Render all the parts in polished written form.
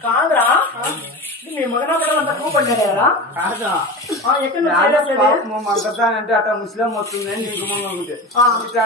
కాదురా మీ మగనా పడాలంతా పువ్వు పడ్డారా కాదా ఎక్కడ అంటే అట్లా ముస్లిం వస్తుంది నీ గుమ్మంగా ఉంటే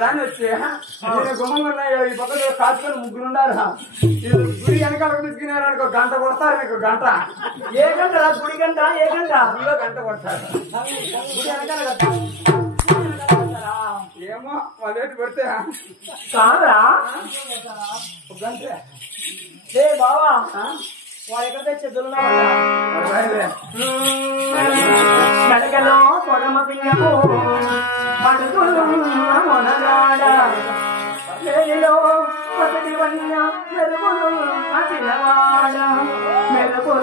దాన్ని వచ్చి నేను గుమ్మంగా ఉన్నాయి ఈ పక్కన కాచుకొని ముగ్గురు ఉండారా గుడి వెనకాల తీసుకున్నారనుకో గంట కొడతారు మీకు గంట ఏ గంట గుడి గంట ఏ గంట ఇవో గంట కొడతారు గుడి వెనకాల ఏమో వాళ్ళు పెడితే కాదురా గంట ఏ బావా వాడు ఎక్కడ తెచ్చే మెడకలో కొడమ పిల్లము పడుకున్న మొనగాడ లేలిలో పసటి వన్న మెరుగులు చిన్నవాడ మెరుగులు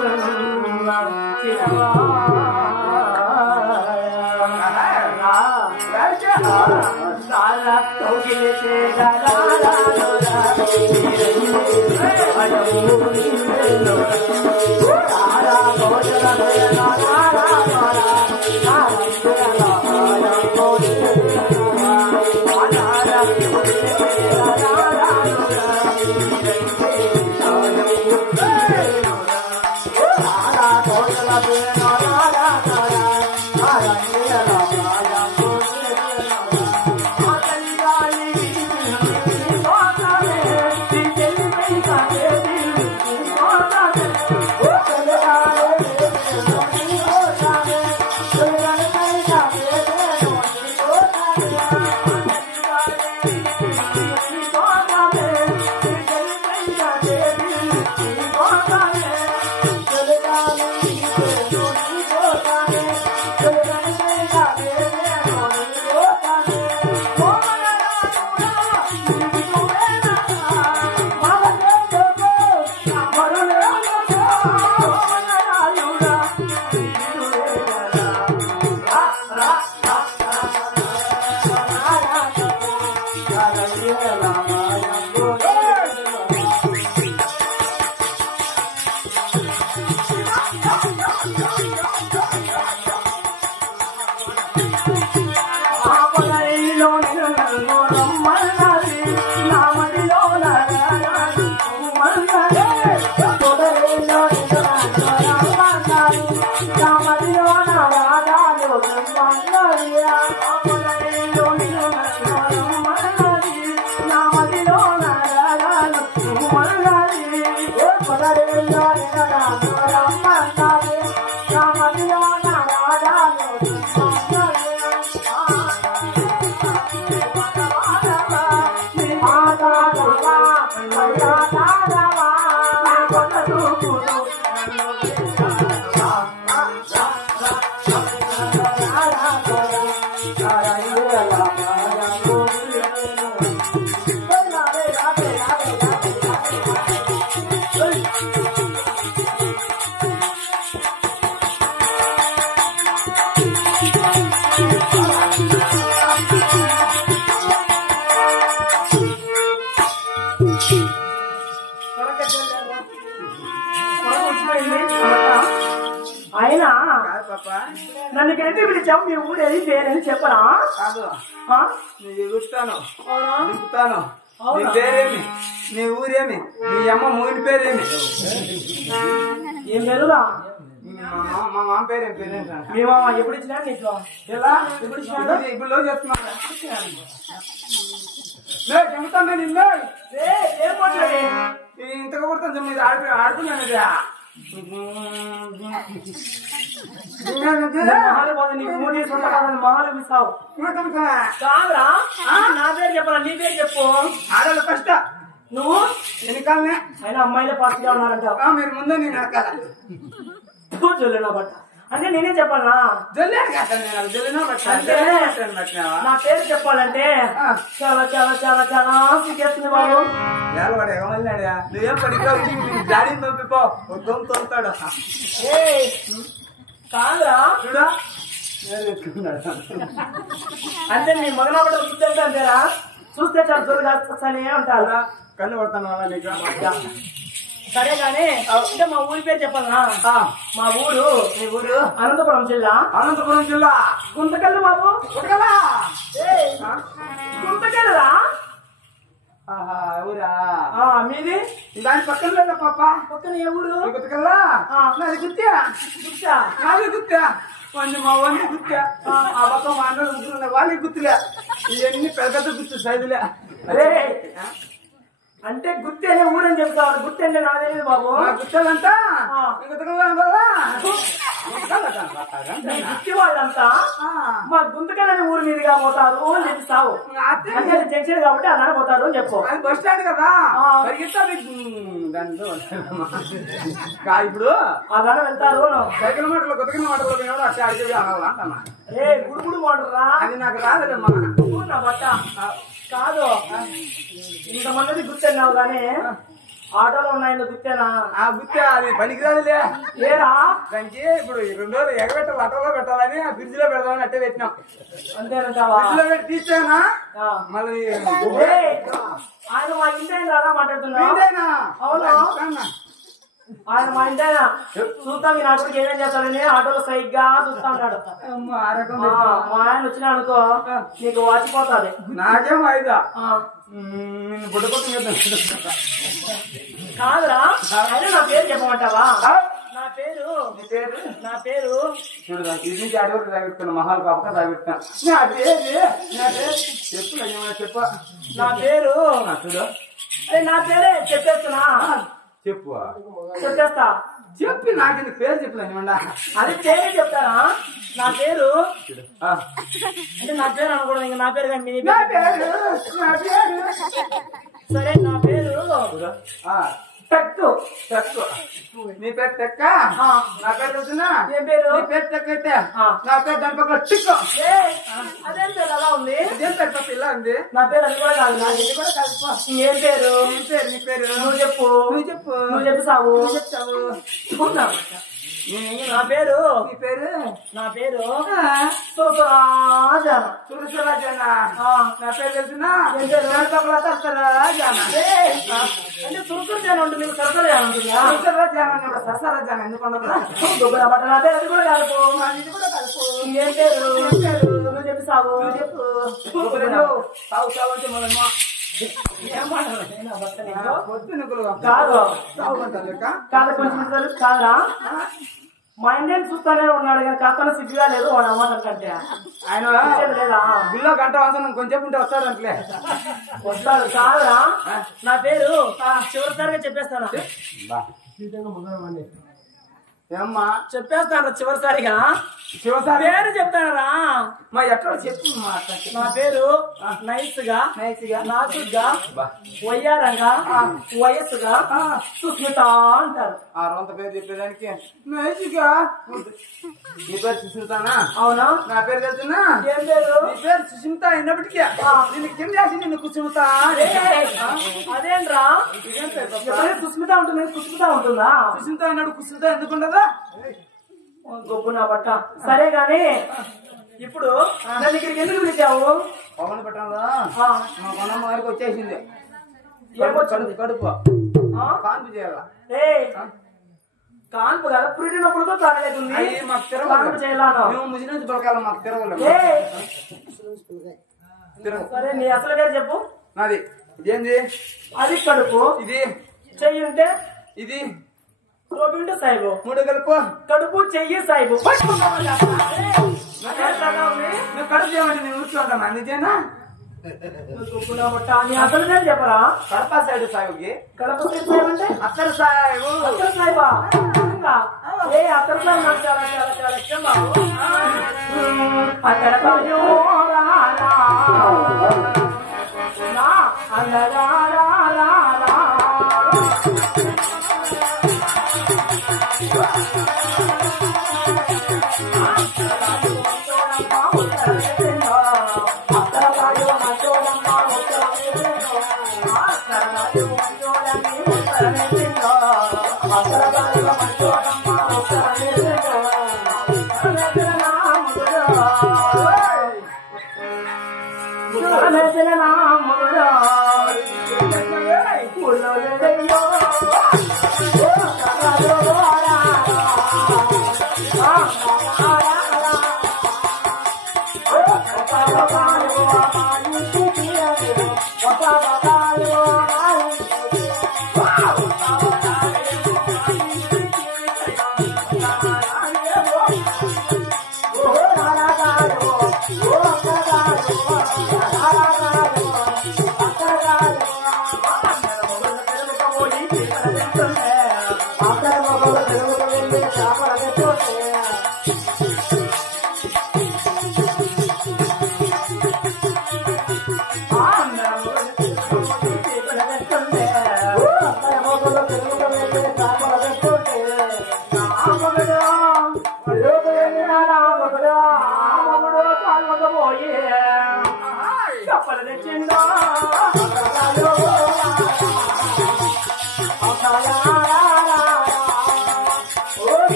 ఆయన నన్ను గెలిపి పిలిచావు మీ ఊరేది పేరని చెప్పరా కాదు ఎగుస్తాను దిగుతాను నీ పేరేమి నీ ఊరేమి నీ అమ్మ మూని పేరేమి ఏం పేరురా మా మామ పేరేం పేరేంటా మీ మామ ఎప్పుడు ఇచ్చినా నీకు ఎలా ఎప్పుడు ఇచ్చినా ఇప్పుడు చెప్తున్నా చెబుతాను నిన్ను ఏం మాట్లాడే ఇంతగా కొడుతుంది మీరు ఆడుతున్నాను కాదురా నా పేరు చెప్పరా నీ పేరు చెప్పు ఆడలు కష్ట నువ్వు వెనకాలనే అయినా అమ్మాయిలే పార్టీగా ఉన్నారంట మీరు ముందు నేను వెనకాల జొల్లినా బట్ట అంటే నేనే చెప్పాలనా జొల్లాను కదా నేను జొల్లినా అంటే నా పేరు చెప్పాలంటే చాలా చాలా చాలా చాలా సిగ్గేస్తుంది బాబు వాడు ఏమన్నాడా నువ్వేం పడిపో డాడీని పంపిపో తోలుతాడు కాదురా చూడా అంటే మీ మగనా పడ గుర్తెళ్తా అంతేరా చూస్తే చాలా త్వరగా వస్తానే ఉంటారా కన్ను పడతాను నీకు సరే గానీ అంటే మా ఊరి పేరు చెప్పాలనా మా ఊరు మీ ఊరు అనంతపురం జిల్లా గుంతకల్లు బాబు గుంతకల్లా గుంతకల్లురా ఊరా మీది దాని పక్కన లేదా పాప పక్కన ఏ ఊరు గుర్తుకల్లా నాది గుర్తా గుర్తా నాది గుర్తా కొంచెం మా వాళ్ళని గుర్తా ఆ పక్క మా అన్నలు ముగ్గురు వాళ్ళకి గుర్తులే ఇవన్నీ పెద్ద పెద్ద గుర్తు సైజులే అరే అంటే గుర్తు అనే ఊరని చెప్తావు గుర్తు అంటే నాకు తెలియదు బాబు గుర్తాలంతా గుర్తి వాళ్ళంతా మా గుంతకల్లని ఊరు మీదుగా పోతారు అని చెప్తావు అంటే జంక్షన్ కాబట్టి అలా పోతారు అని చెప్పు అది బస్ స్టాండ్ కదా ఇప్పుడు అలా వెళ్తారు సైకిల్ మాటలు కొత్తగా మాటలు అట్లా అడిగి అనాలంటన్నా ఏ గుడుగుడు మోడరా అది నాకు రాలేదమ్మా నా బట్ట కాదు ఇంతమంది గుర్తున్నావు కానీ ఆటోలో ఉన్నాయని గుర్తేనా ఆ గుర్తే అది పనికిరాదులే ఏరా దానికి ఇప్పుడు 2 రోజులు ఎగబెట్టాలి ఆటోలో పెట్టాలని ఫ్రిడ్జ్ లో పెడదామని అట్టే పెట్టినాం అంతేనంటావా ఫ్రిడ్జ్ లో పెట్టి తీసానా మళ్ళీ ఆయన మా ఇంటి ఆయన రాదా మాట్లాడుతున్నా అవును ఆయన మా ఇంటి ఆయన చూస్తాం ఈ నాటుడికి ఏమేం చేస్తాడని ఆటోలో సైగ్గా చూస్తా ఉన్నాడు మా ఆయన వచ్చినా అనుకో నీకు వాచిపోతాది నాకేం అయిదా కాదురా అదే నా పేరు చెప్పమంటావా నా పేరు చూడదా ఇది నుంచి అడవరకు తాగెట్టుకున్నా మహాల్ కాపక తాగెట్టుకున్నా చెప్పు నా పేరు చూడు నా పేరే చెప్పేస్తున్నా చెప్పు చెప్పేస్తా చెప్పి నాకు పేరు చెప్పలేమండా అది పేరే చెప్తారా నా పేరు అంటే నా పేరు అనకూడదు ఇంకా నా పేరు కానీ సరే నా పేరు టక్కు నీ పేరు టెక్క నా పేరు తెలుసునా ఏం పేరు నీ పేరు టెక్క నా పేరు దాని పక్కన టిక్కు అదేం పేరు అలా ఉంది ఇదేం పేరు పక్క ఇలా ఉంది నా పేరు అది కూడా కాదు నాకు ఇది కూడా కాదు ఏం పేరు నీ పేరు నువ్వు చెప్పు సాగు చెప్తావు నా పేరు నా పేరు సురసరాజన నా పేరు తెలుసునా అంటే సురసరాజన ఉంటుంది మీకు సరసరాజన ఉంటుందా సరసరాజన ఎందుకు నా పేరు అది కూడా కలుపు ఇది కూడా కలుపు ఏం పేరు నువ్వు చెప్పి సాగు చెప్పు సాగు సాగు అంటే మనం కాదు కొంచెం కాదా మా ఇండియన్ చూస్తానే ఉన్నాడు కానీ కాస్త సిగ్గుగా లేదు వాడు అమ్మాట కంటే ఆయన లేదా బిల్లో గంట వాసన కొంచెం ఉంటే వస్తాడంట్లే వస్తాడు కాదురా నా పేరు చివరిసారిగా చెప్పేస్తాను ఏమ్మా చెప్పేస్తాను చివరిసారిగా పేరు చెప్తానరా మా ఎక్కడ చెప్పు నా పేరు నైస్ గా నాసుగా వయ్యారంగా వయస్సుగా సుస్మిత అంటారు ఆ రొంత పేరు చెప్పేదానికి నైస్గా నీ పేరు సుస్మితానా అవునా నా పేరు తెలుసునా ఏం పేరు నీ పేరు సుస్మిత అయినప్పటికీ నిన్ను కింద చేసి నిన్ను కుసుమిత అదేంట్రా సుస్మిత ఉంటుంది సుస్మిత ఉంటుందా సుస్మిత అన్నాడు కుసుమిత ఎందుకుండదా గొప్ప నా బట్ట సరే గాని ఇప్పుడు నన్ను ఇక్కడికి ఎందుకు పిలిచావు పవన్ పట్టణంలో మా కొనమ్మ వారికి వచ్చేసింది కడుపు కాన్పు చేయాలా కాన్పు కదా పురిటినప్పుడు తాగలేకుంది మాకు కాన్పు చేయాలను మేము ముసి నుంచి పలకాలి మాకు తిరగలేదు సరే నీ అసలు పేరు చెప్పు నాది ఇదేంది అది కడుపు ఇది చెయ్యి ఉంటే ఇది రోబిండు సాయిబు 3 కలుపు కడుపు చెయ్యి సాయిబు కడుపు చేయమంటే నేను కూర్చుంటాను నిజేనా నీ అసలు పేరు చెప్పరా కడప సైడ్ సాయికి కడప సైడ్ సాయిబు అంటే అత్తరు సాయిబు అత్తరు సాయిబా అత్తరు సాయిబు నాకు చాలా చాలా చాలా ఇష్టం బాబు అక్కడ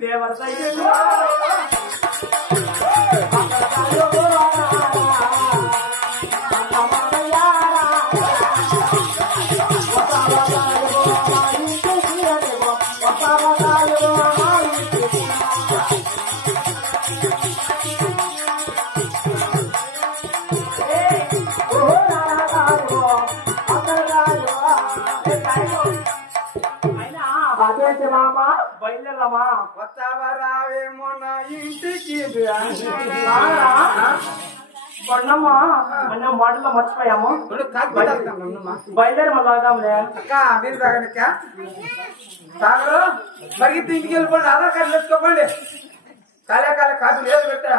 దేవర బయలుదేరమా వస్తావా రావేమో నా ఇంటికి పడినమ్మా అన్న మాటల్లో మర్చిపోయాము బయలుదేరి మళ్ళీ ఆగాంలే అక్క మీరు తాగనక్క తాగరు మరి ఇంటికి వెళ్ళిపోండి ఆధార్ కార్డు తెచ్చుకోకండి కాలే కాదు లేదు పెట్టా